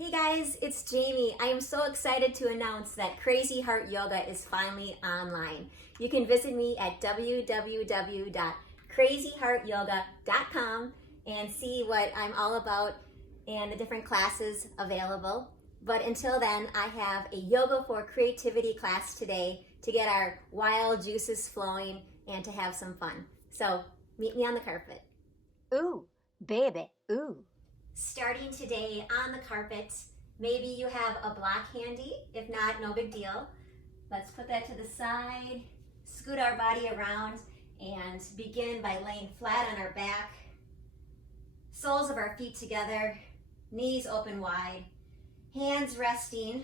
Hey guys, it's Jaime. I am so excited to announce that Crazy Heart Yoga is finally online. You can visit me at www.crazyheartyoga.com and see what I'm all about and the different classes available. But until then, I have a Yoga for Creativity class today to get our wild juices flowing and to have some fun. So meet me on the carpet. Ooh, baby, ooh. Starting today on the carpet, maybe you have a block handy. If not, no big deal. Let's put that to the side, scoot our body around, and begin by laying flat on our back, soles of our feet together, knees open wide, hands resting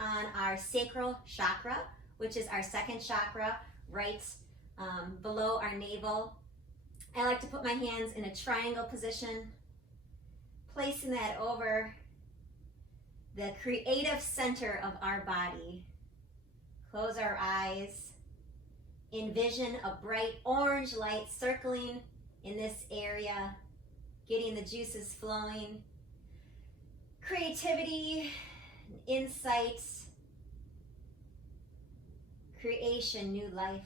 on our sacral chakra, which is our second chakra, right below our navel. I like to put my hands in a triangle position, placing that over the creative center of our body. Close our eyes. Envision a bright orange light circling in this area, getting the juices flowing. Creativity, insight, creation, new life.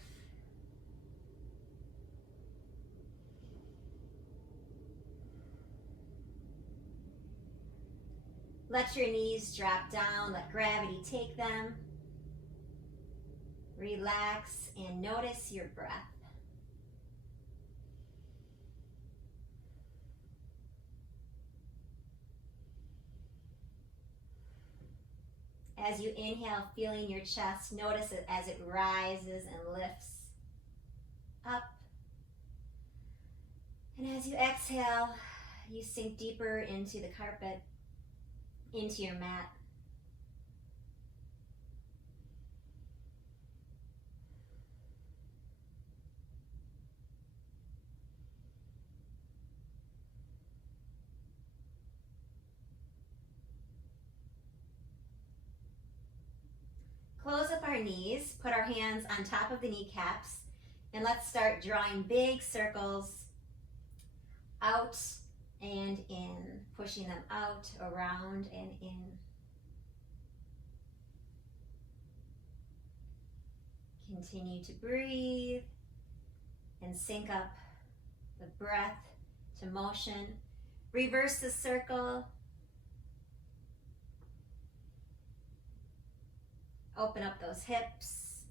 Let your knees drop down, let gravity take them. Relax and notice your breath. As you inhale, feeling your chest, notice it as it rises and lifts up. And as you exhale, you sink deeper into the carpet, into your mat. Close up our knees, put our hands on top of the kneecaps, and let's start drawing big circles out and in, pushing them out, around, and in. Continue to breathe and sync up the breath to motion. Reverse the circle. Open up those hips.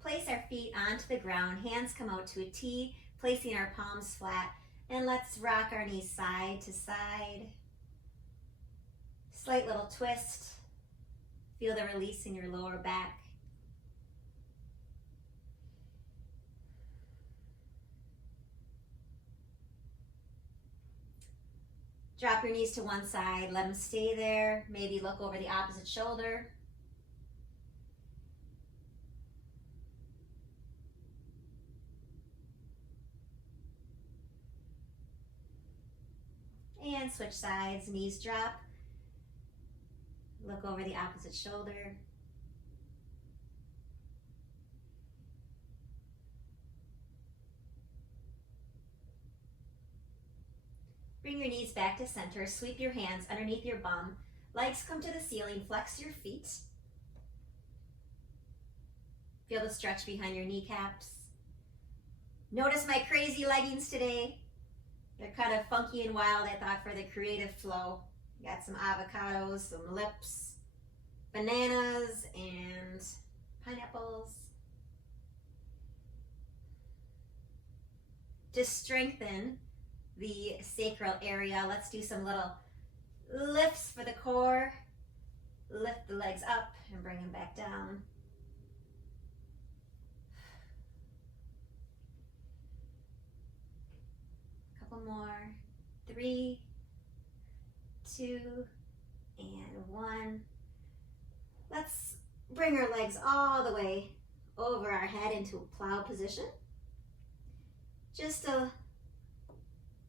Place our feet onto the ground, hands come out to a T, placing our palms flat, and let's rock our knees side to side. Slight little twist. Feel the release in your lower back. Drop your knees to one side, let them stay there. Maybe look over the opposite shoulder. And switch sides, knees drop. Look over the opposite shoulder. Bring your knees back to center, sweep your hands underneath your bum. Legs come to the ceiling, flex your feet. Feel the stretch behind your kneecaps. Notice my crazy leggings today. They're kind of funky and wild, I thought, for the creative flow. Got some avocados, some lips, bananas, and pineapples. To strengthen the sacral area, let's do some little lifts for the core. Lift the legs up and bring them back down. Couple more. 3, 2, and 1. Let's bring our legs all the way over our head into a plow position. Just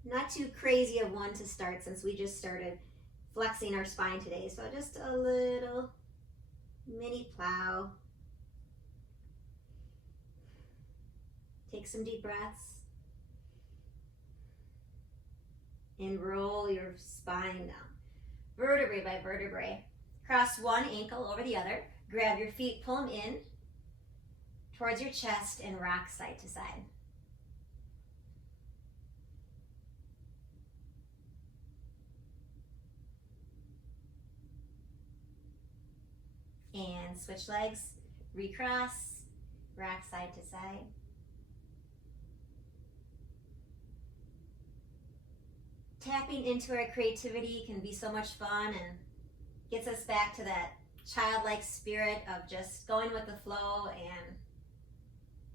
not too crazy of one to start, since we just started flexing our spine today. So just a little mini plow. Take some deep breaths. And roll your spine down. Vertebrae by vertebrae. Cross one ankle over the other. Grab your feet, pull them in towards your chest, and rock side to side. And switch legs, recross, rock side to side. Tapping into our creativity can be so much fun and gets us back to that childlike spirit of just going with the flow and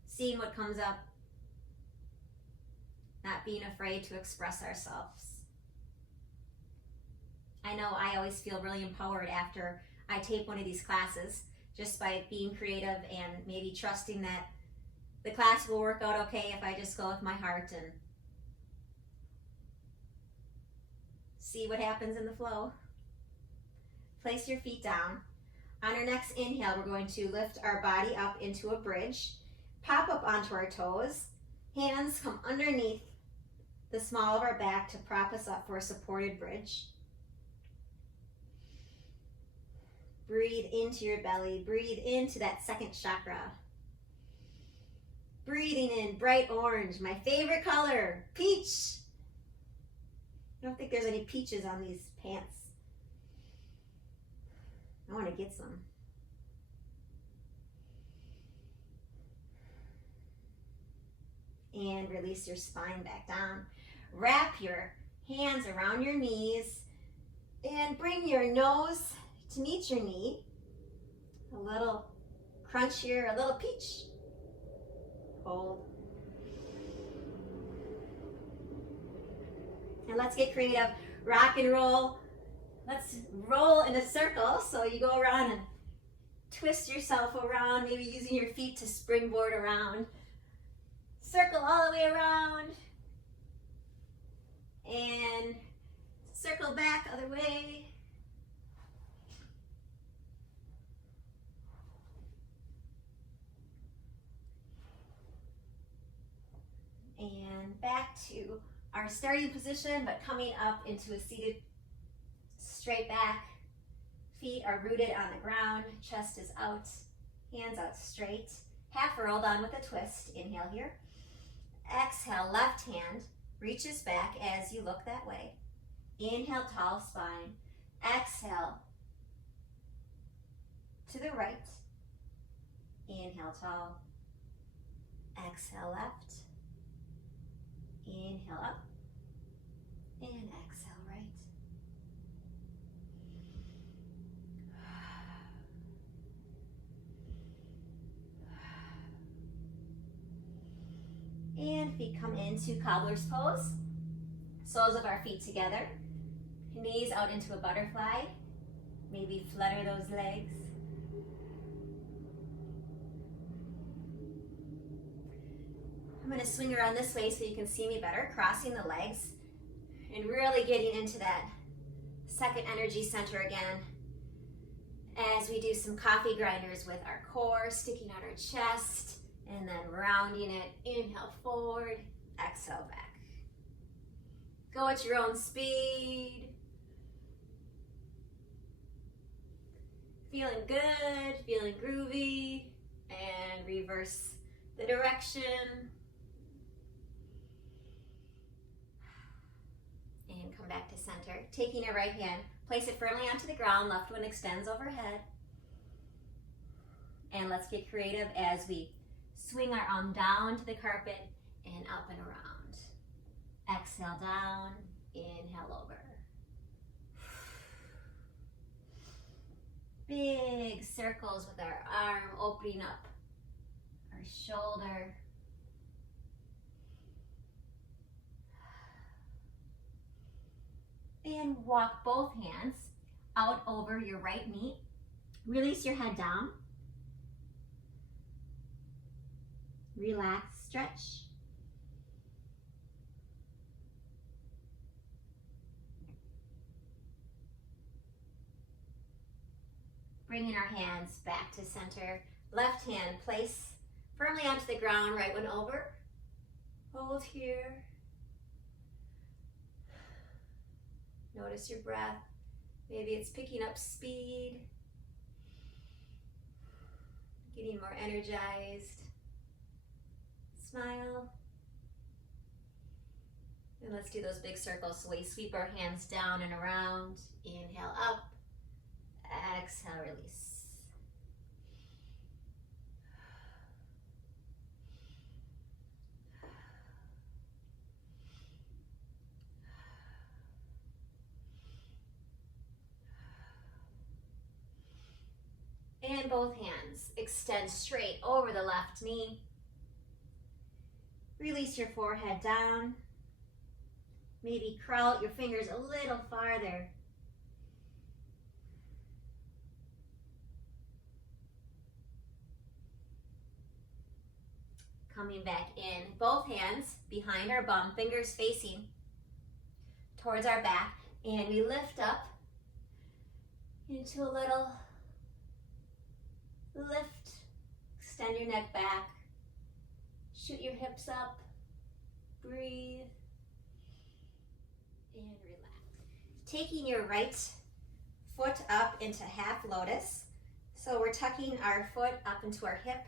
seeing what comes up, not being afraid to express ourselves. I know I always feel really empowered after I take one of these classes, just by being creative and maybe trusting that the class will work out okay if I just go with my heart and see what happens in the flow. Place your feet down. On our next inhale, we're going to lift our body up into a bridge, pop up onto our toes, hands come underneath the small of our back to prop us up for a supported bridge. Breathe into your belly, breathe into that second chakra. Breathing in bright orange, my favorite color, peach. I don't think there's any peaches on these pants. I want to get some. And release your spine back down. Wrap your hands around your knees and bring your nose to meet your knee. A little crunch here, a little peach. Hold. And let's get creative. Rock and roll. Let's roll in a circle. So you go around and twist yourself around, maybe using your feet to springboard around. Circle all the way around. And circle back other way. And back to our starting position, but coming up into a seated straight back. Feet are rooted on the ground, chest is out, hands out straight. Half rolled on with a twist. Inhale here. Exhale, left hand reaches back as you look that way. Inhale, tall spine. Exhale to the right. Inhale, tall. Exhale, left. Inhale up and exhale right. And feet come into cobbler's pose. Soles of our feet together. Knees out into a butterfly. Maybe flutter those legs. I'm going to swing around this way so you can see me better, crossing the legs and really getting into that second energy center again as we do some coffee grinders with our core sticking out our chest and then rounding it. Inhale forward, exhale back. Go at your own speed. Feeling good, feeling groovy, and reverse the direction. And come back to center. Taking your right hand, place it firmly onto the ground, left one extends overhead. And let's get creative as we swing our arm down to the carpet and up and around. Exhale down, inhale over. Big circles with our arm opening up our shoulder. And walk both hands out over your right knee. Release your head down. Relax, stretch. Bringing our hands back to center. Left hand place firmly onto the ground, right one over. Hold here. Notice your breath. Maybe it's picking up speed, getting more energized. Smile. And let's do those big circles. So we sweep our hands down and around. Inhale up. Exhale, release. And both hands extend straight over the left knee. Release your forehead down. Maybe curl out your fingers a little farther. Coming back in, both hands behind our bum, fingers facing towards our back, and we lift up into a little lift. Extend your neck back. Shoot your hips up. Breathe. And relax. Taking your right foot up into half lotus. So we're tucking our foot up into our hip,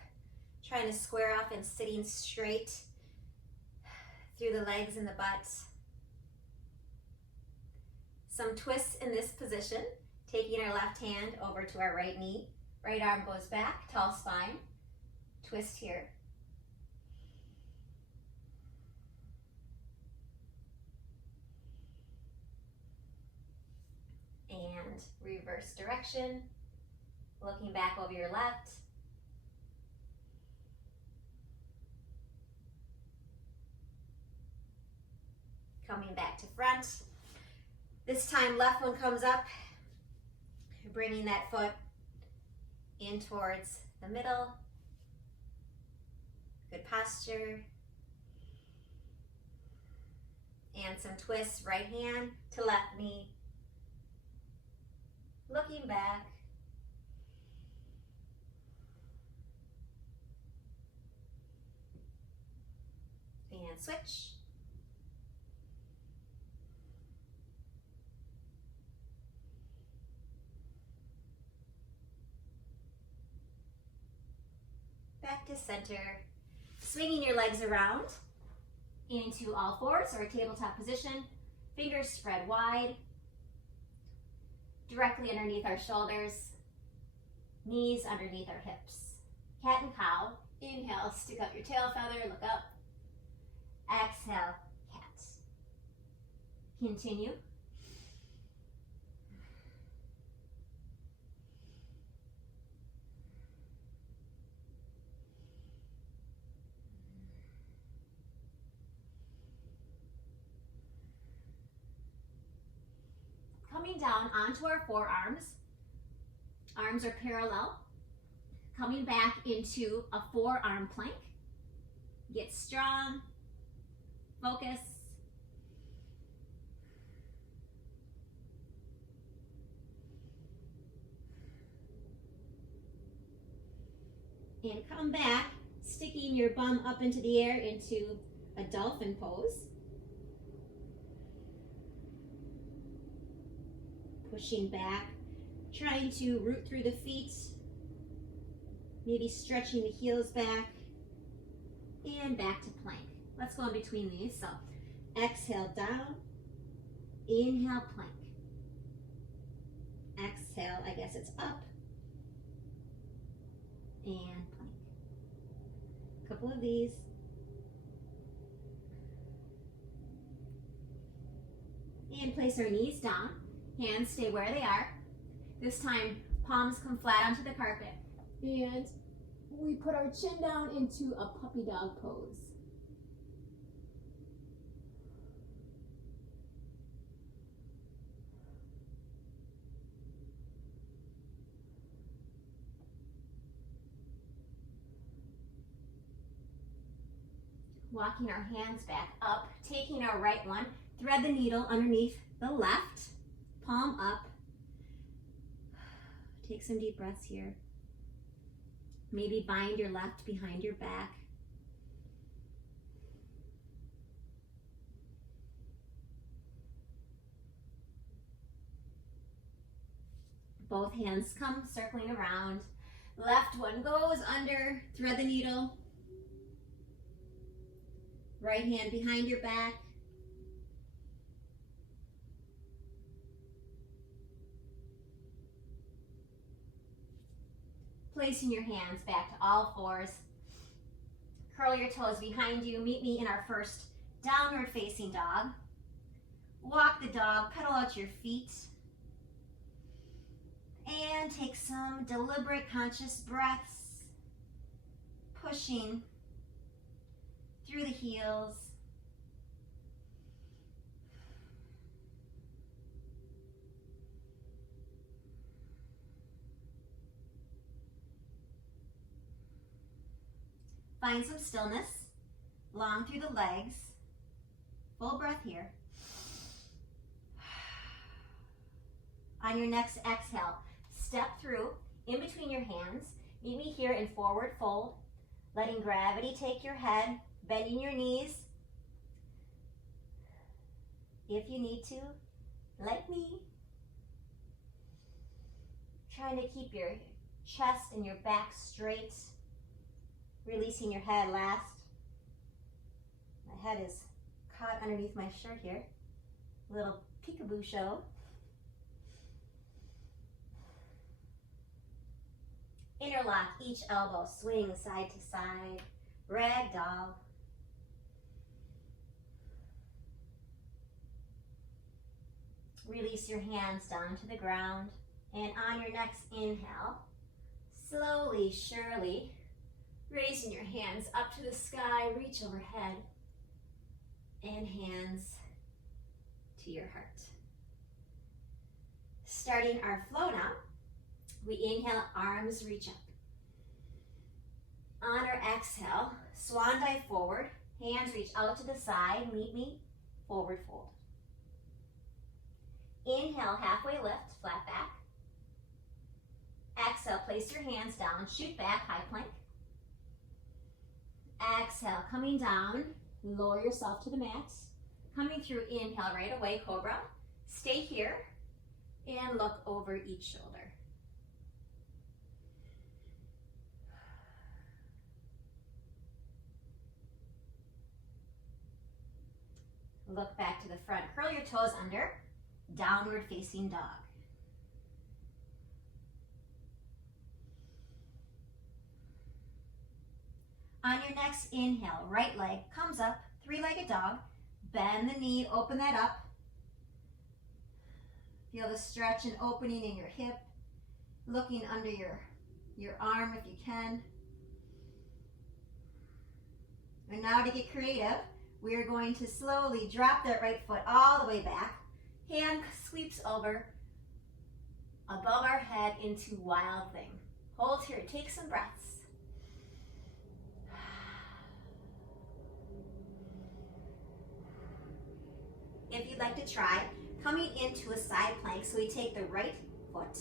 trying to square off and sitting straight through the legs and the butt. Some twists in this position. Taking our left hand over to our right knee. Right arm goes back, tall spine. Twist here. And reverse direction. Looking back over your left. Coming back to front. This time left one comes up. Bringing that foot in towards the middle. Good posture. And some twists, right hand to left knee. Looking back. And switch. Back to center. Swinging your legs around into all fours or a tabletop position. Fingers spread wide. Directly underneath our shoulders. Knees underneath our hips. Cat and cow. Inhale, stick up your tail feather, look up. Exhale, cat. Continue. Coming down onto our forearms. Arms are parallel. Coming back into a forearm plank. Get strong. Focus. And come back, sticking your bum up into the air into a dolphin pose. Pushing back, trying to root through the feet, maybe stretching the heels back, and back to plank. Let's go in between these. So exhale down, inhale plank. Exhale, I guess it's up, and plank. A couple of these. And place our knees down. Hands stay where they are. This time, palms come flat onto the carpet. And we put our chin down into a puppy dog pose. Walking our hands back up, taking our right one, thread the needle underneath the left. Palm up. Take some deep breaths here. Maybe bind your left behind your back. Both hands come circling around. Left one goes under, thread the needle. Right hand behind your back. Placing your hands back to all fours. Curl your toes behind you. Meet me in our first downward facing dog. Walk the dog, pedal out your feet. And take some deliberate conscious breaths. Pushing through the heels. Find some stillness, long through the legs. Full breath here. On your next exhale, step through in between your hands. Meet me here in forward fold, letting gravity take your head, bending your knees. If you need to, like me. Trying to keep your chest and your back straight. Releasing your head last. My head is caught underneath my shirt here. Little peekaboo show. Interlock each elbow, swing side to side. Ragdoll. Release your hands down to the ground. And on your next inhale, slowly, surely, raising your hands up to the sky, reach overhead, and hands to your heart. Starting our flow now, we inhale, arms reach up. On our exhale, swan dive forward, hands reach out to the side, meet me, forward fold. Inhale, halfway lift, flat back. Exhale, place your hands down, shoot back, high plank. Exhale, coming down, lower yourself to the mat. Coming through, inhale right away, cobra. Stay here and look over each shoulder. Look back to the front, curl your toes under, downward facing dog. On your next inhale, right leg comes up, three-legged dog. Bend the knee, open that up. Feel the stretch and opening in your hip. Looking under your arm if you can. And now to get creative, we are going to slowly drop that right foot all the way back. Hand sweeps over above our head into wild thing. Hold here, take some breaths. If you'd like to try, coming into a side plank, so we take the right foot,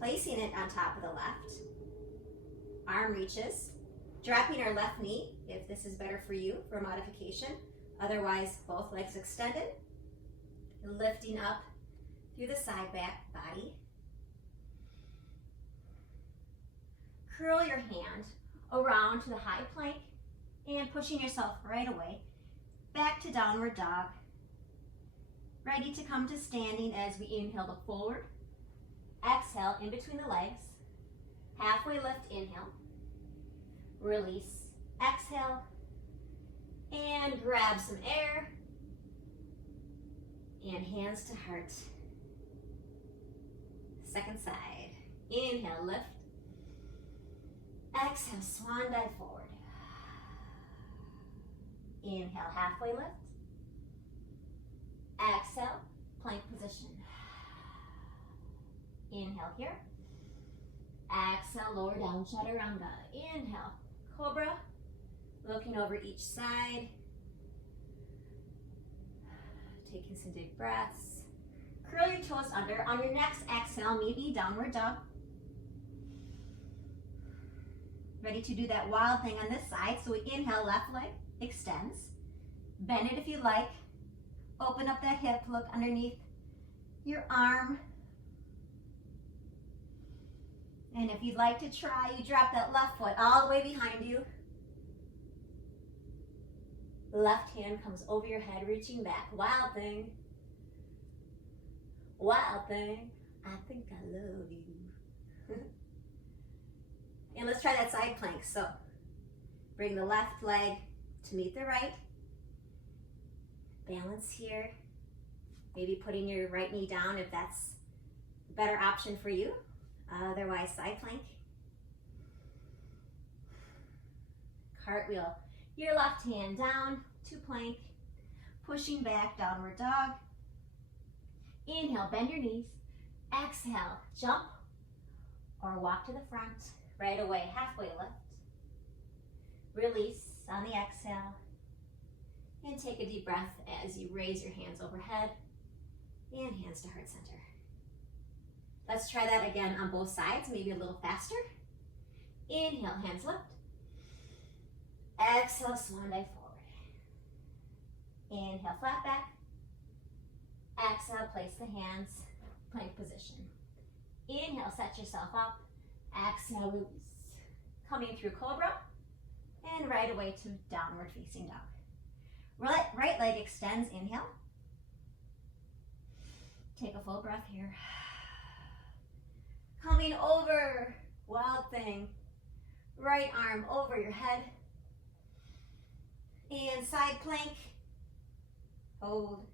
placing it on top of the left, arm reaches, dropping our left knee, if this is better for you for modification, otherwise both legs extended, lifting up through the side back body. Curl your hand around to the high plank and pushing yourself right away, back to downward dog. Ready to come to standing as we inhale the forward. Exhale in between the legs. Halfway lift, inhale. Release, exhale. And grab some air. And hands to heart. Second side. Inhale, lift. Exhale, swan dive forward. Inhale, halfway lift. Exhale, plank position. Inhale here. Exhale, lower down, chaturanga. Inhale, cobra. Looking over each side. Taking some deep breaths. Curl your toes under. On your next exhale, maybe downward dog. Ready to do that wild thing on this side. So we inhale, left leg extends. Bend it if you like. Open up that hip, look underneath your arm. And if you'd like to try, you drop that left foot all the way behind you. Left hand comes over your head, reaching back. Wild thing. Wild thing. I think I love you. And let's try that side plank. So bring the left leg to meet the right. Balance here. Maybe putting your right knee down if that's a better option for you. Otherwise, side plank. Cartwheel your left hand down to plank. Pushing back, downward dog. Inhale, bend your knees. Exhale, jump or walk to the front. Right away, halfway lift. Release on the exhale. And take a deep breath as you raise your hands overhead and hands to heart center. Let's try that again on both sides, maybe a little faster. Inhale, hands lift. Exhale, swan dive forward. Inhale, flat back. Exhale, place the hands, plank position. Inhale, set yourself up. Exhale, release. Coming through cobra and right away to downward facing dog. Right leg extends, inhale. Take a full breath here. Coming over, wild thing. Right arm over your head. And side plank. Hold.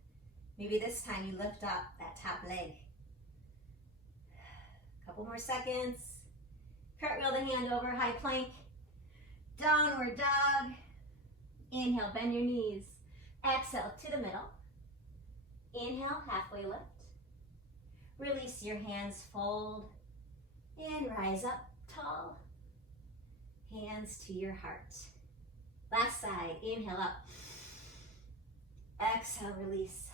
Maybe this time you lift up that top leg. Couple more seconds. Cartwheel the hand over, high plank. Downward dog. Inhale, bend your knees. Exhale to the middle. Inhale, halfway lift. Release your hands, fold. And rise up tall. Hands to your heart. Last side, inhale up. Exhale, release.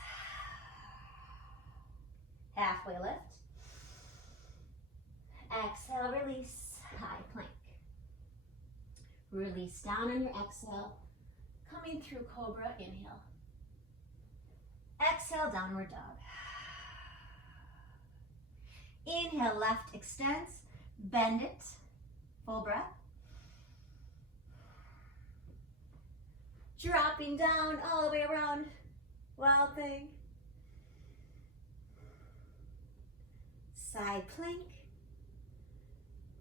Halfway lift. Exhale, release. High plank. Release down on your exhale. Coming through cobra, inhale. Exhale, downward dog. Inhale, left extends. Bend it. Full breath. Dropping down all the way around. Wild thing. Side plank.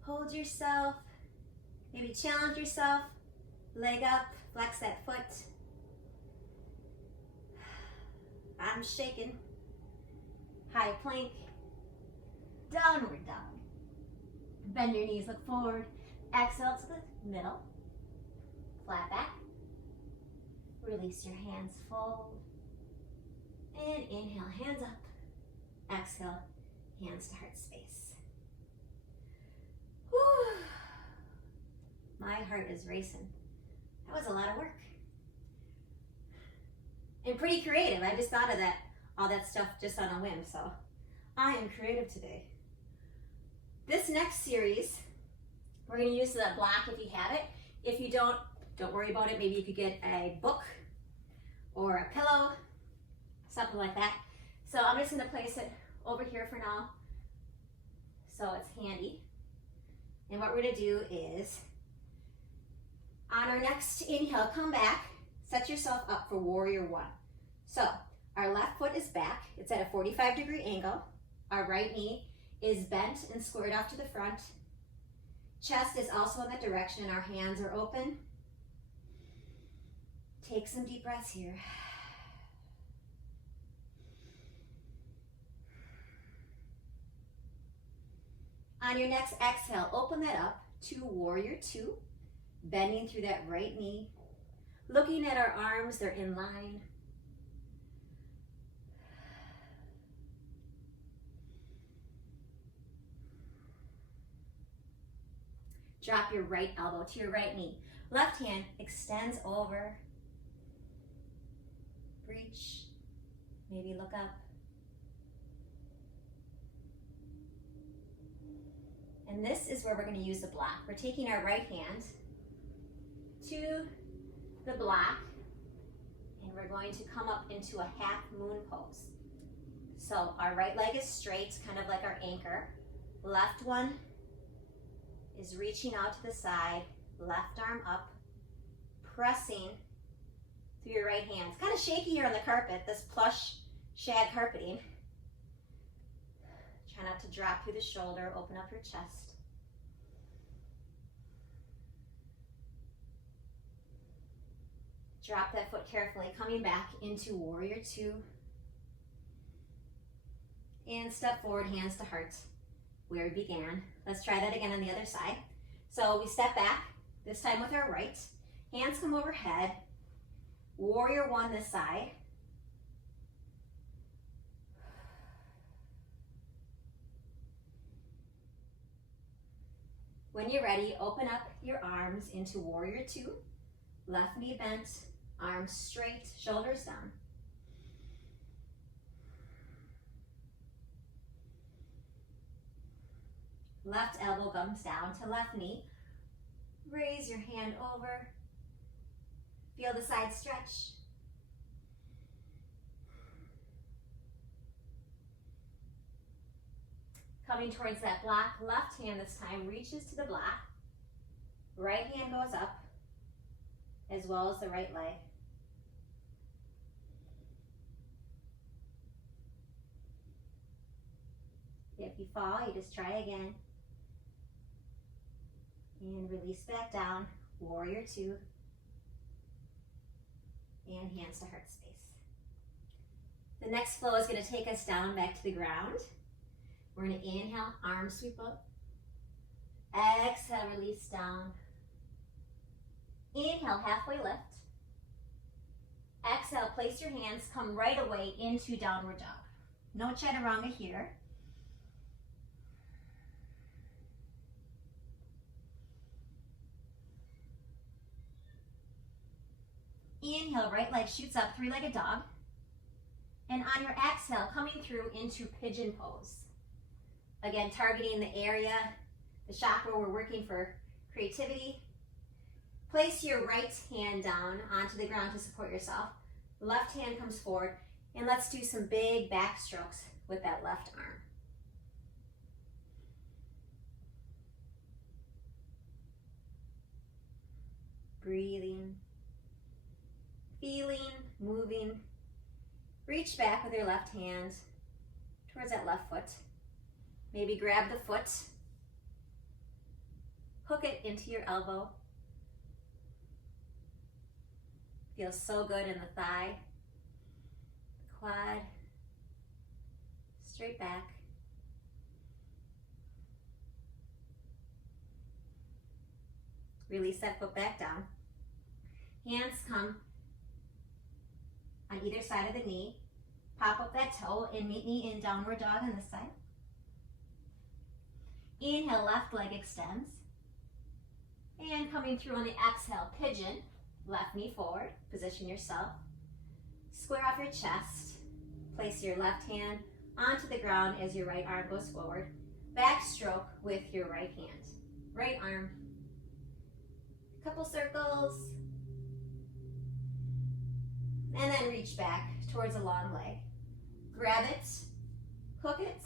Hold yourself. Maybe challenge yourself. Leg up. Flex that foot. I'm shaking. High plank. Downward dog. Bend your knees, look forward. Exhale to the middle. Flat back. Release your hands, fold. And inhale, hands up. Exhale, hands to heart space. Whew. My heart is racing. That was a lot of work. And pretty creative. I just thought of that, all that stuff just on a whim, so I am creative today. This next series, we're going to use the block if you have it. If you don't worry about it. Maybe you could get a book or a pillow, something like that. So I'm just going to place it over here for now so it's handy. And what we're going to do is, on our next inhale, come back, set yourself up for warrior one. So our left foot is back. It's at a 45-degree angle. Our right knee is bent and squared off to the front. Chest is also in that direction and our hands are open. Take some deep breaths here. On your next exhale, open that up to warrior two, bending through that right knee. Looking at our arms, they're in line. Drop your right elbow to your right knee. Left hand extends over. Reach. Maybe look up. And this is where we're going to use the block. We're taking our right hand to the block and we're going to come up into a half moon pose. So our right leg is straight, kind of like our anchor. Left one is reaching out to the side, left arm up, pressing through your right hand. It's kind of shaky here on the carpet, this plush shag carpeting. Try not to drop through the shoulder, open up your chest. Drop that foot carefully, coming back into warrior two. And step forward, hands to heart, where we began. Let's try that again on the other side. So we step back, this time with our right. Hands come overhead. Warrior one this side. When you're ready, open up your arms into warrior two. Left knee bent, arms straight, shoulders down. Left elbow comes down to left knee. Raise your hand over. Feel the side stretch. Coming towards that block, left hand this time reaches to the block. Right hand goes up, as well as the right leg. If you fall, you just try again. And release back down, warrior two. And hands to heart space. The next flow is going to take us down back to the ground. We're going to inhale, arms sweep up. Exhale, release down. Inhale, halfway lift. Exhale, place your hands, come right away into downward dog. No chaturanga here. Inhale, right leg shoots up, three-legged dog. And on your exhale, coming through into pigeon pose. Again, targeting the area, the chakra we're working for creativity. Place your right hand down onto the ground to support yourself. Left hand comes forward, and let's do some big back strokes with that left arm. Breathing. Feeling, moving. Reach back with your left hand towards that left foot. Maybe grab the foot, hook it into your elbow. Feels so good in the thigh, quad, straight back. Release that foot back down. Hands come on either side of the knee. Pop up that toe and meet me in downward dog on this side. Inhale, left leg extends. And coming through on the exhale, pigeon. Left knee forward, position yourself. Square off your chest. Place your left hand onto the ground as your right arm goes forward. Backstroke with your right hand. Right arm. Couple circles. And then reach back towards a long leg. Grab it, hook it.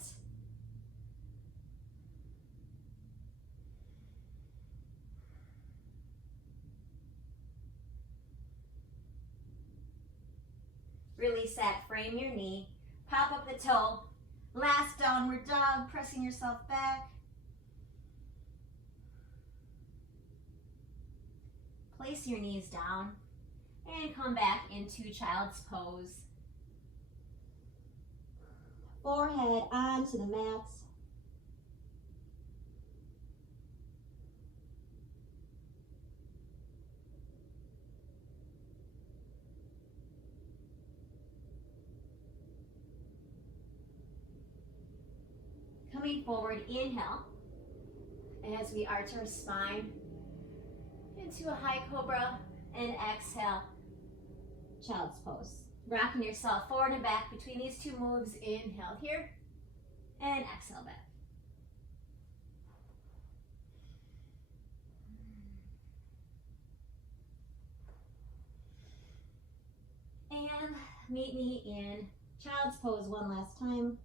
Release that, frame your knee, pop up the toe. Last downward dog, pressing yourself back. Place your knees down and come back into child's pose. Forehead onto the mat. Coming forward, inhale, as we arch our spine into a high cobra, and exhale, child's pose. Rocking yourself forward and back between these two moves. Inhale here, and exhale back. And meet me in child's pose one last time.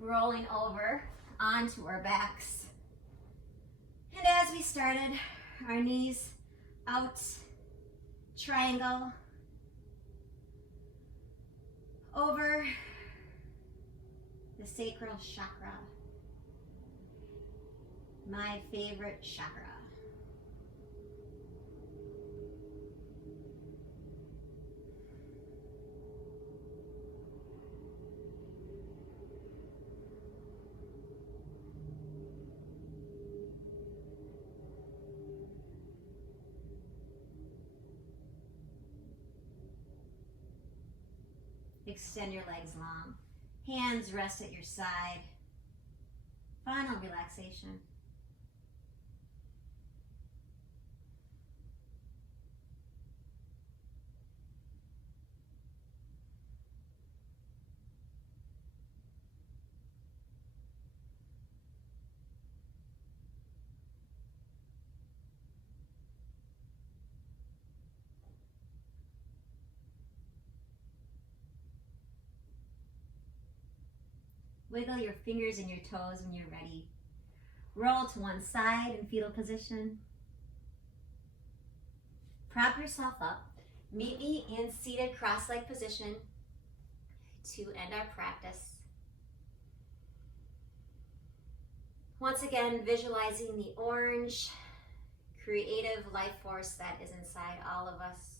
rolling over onto our backs. And as we started, our knees out, triangle, over the sacral chakra, my favorite chakra. Extend your legs long. Hands rest at your side. Final relaxation. Wiggle your fingers and your toes when you're ready. Roll to one side in fetal position. Prop yourself up. Meet me in seated cross-leg position to end our practice. Once again, visualizing the orange, creative life force that is inside all of us.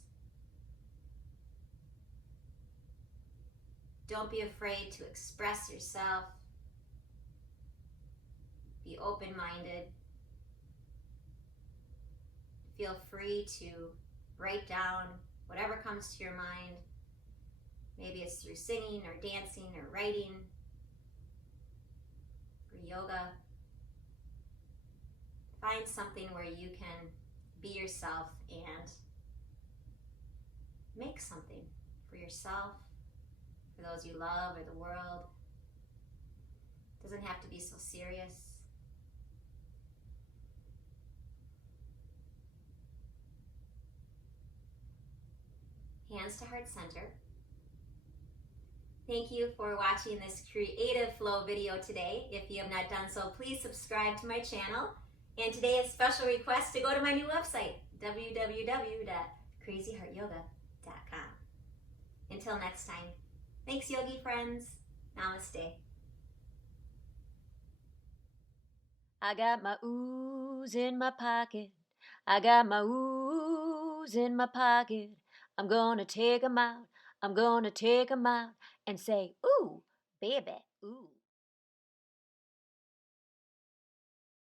Don't be afraid to express yourself. Be open-minded. Feel free to write down whatever comes to your mind. Maybe it's through singing or dancing or writing or yoga. Find something where you can be yourself and make something for yourself, for those you love, or the world. It doesn't have to be so serious. Hands to heart center. Thank you for watching this creative flow video today. If you have not done so, please subscribe to my channel. And today a special request to go to my new website, www.crazyheartyoga.com. Until next time, thanks yogi friends. Namaste. I got my ooze in my pocket. I got my ooze in my pocket. I'm gonna take 'em out. I'm gonna take 'em out and say, ooh, baby, ooh.